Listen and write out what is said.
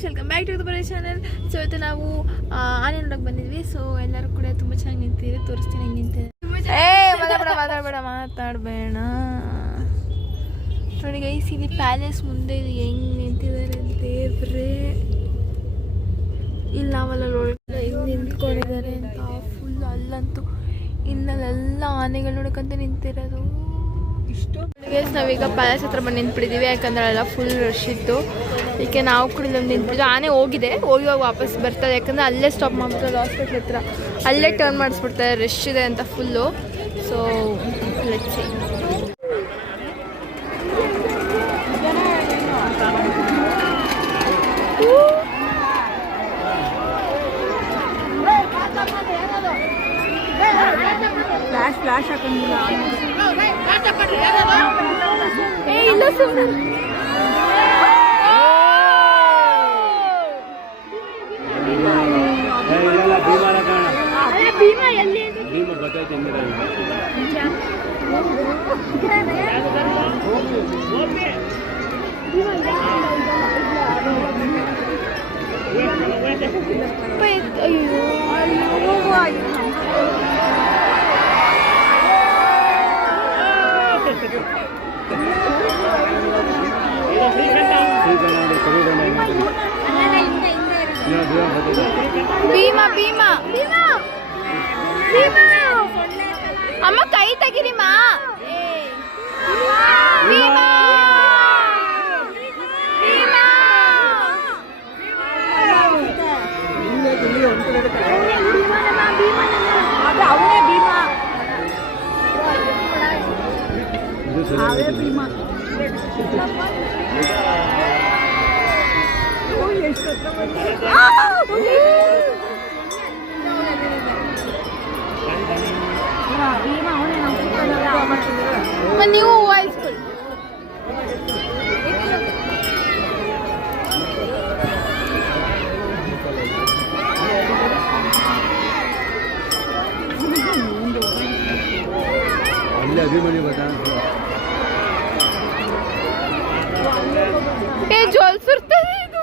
Guys, welcome back to the channel. So ಇವತ್ತು ನಾವು ಆನೆ ನೋಡಕ್ಕೆ ಬಂದಿದ್ವಿ. ಸೊ ಎಲ್ಲರೂ ಕೂಡ ತುಂಬ ಚೆನ್ನಾಗಿ ನಿಂತಿದೆ, ತೋರಿಸ್ತೀನಿ ಹೆಂಗೆ ನಿಂತಿದೆ. ಮಾತಾಡಬೇಡ ನೋಡಿ ಗೈಸ್, ಇಲ್ಲಿ ಪ್ಯಾಲೇಸ್ ಮುಂದೆ ಹೆಂಗೆ ನಿಂತಿದ್ದಾರೆ ದೇವ್ರೆ. ಇಲ್ಲಿ ನಾವೆಲ್ಲ ನೋಡಿದ್ರೆ ಹೆಂಗೆ ನಿಂತ್ಕೊಂಡಿದ್ದಾರೆ ಅಂತ. ಫುಲ್ ಅಲ್ಲಂತೂ ಇನ್ನಲ್ಲೆಲ್ಲ ಆನೆಗಳು ನೋಡಕ್ಕಂತ ನಿಂತಿರೋದು. ಇಷ್ಟು ಗೈಸ್ ನಾವೀಗ ಪ್ಯಾಲೇಸ್ ಹತ್ರ ಬಂದು ನಿಂತ್ಬಿಟ್ಟಿದ್ದೀವಿ, ಯಾಕಂದ್ರೆ ಅಲ್ಲ ಫುಲ್ ರಶ್ ಇತ್ತು. ಈಗ ನಾವು ಕೂಡ ನಿಂತ್ಬಿಟ್ಟು ಆನೆ ಹೋಗಿವಾಗ ವಾಪಸ್ ಬರ್ತದೆ, ಯಾಕಂದರೆ ಅಲ್ಲೇ ಸ್ಟಾಪ್ ಮಾಡ್ಬಿಡ್ತದೆ ಹಾಸ್ಪಿಟ್ಲ್ ಹತ್ರ. ಅಲ್ಲೇ ಟರ್ನ್ ಮಾಡಿಸ್ಬಿಡ್ತಾರೆ, ರಶ್ ಇದೆ ಅಂತ full. So let's see. Flash ಹಾಕೊಂಡಿಲ್ಲ ಇಲ್ಲ ಸುಮ್ಮನೆ. ಭೀಮಾ ಎಲ್ಲಿ ಭೀಮಾ ಭೀಮಾ ಭೀಮಾ ಭೀಮಾ ಅಮ್ಮ ಕೈ ತೆಗಿರಿ ಮಾ. ಭೀಮಾ ಭೀಮಾ ಅವನೇ ಭೀಮಾ ಭೀಮಾ. ನೀವು ವಾಯ್ಸ್ अभिमानी बता ಜೋಲ್ ಸುರ್ತದೆ ಇದು.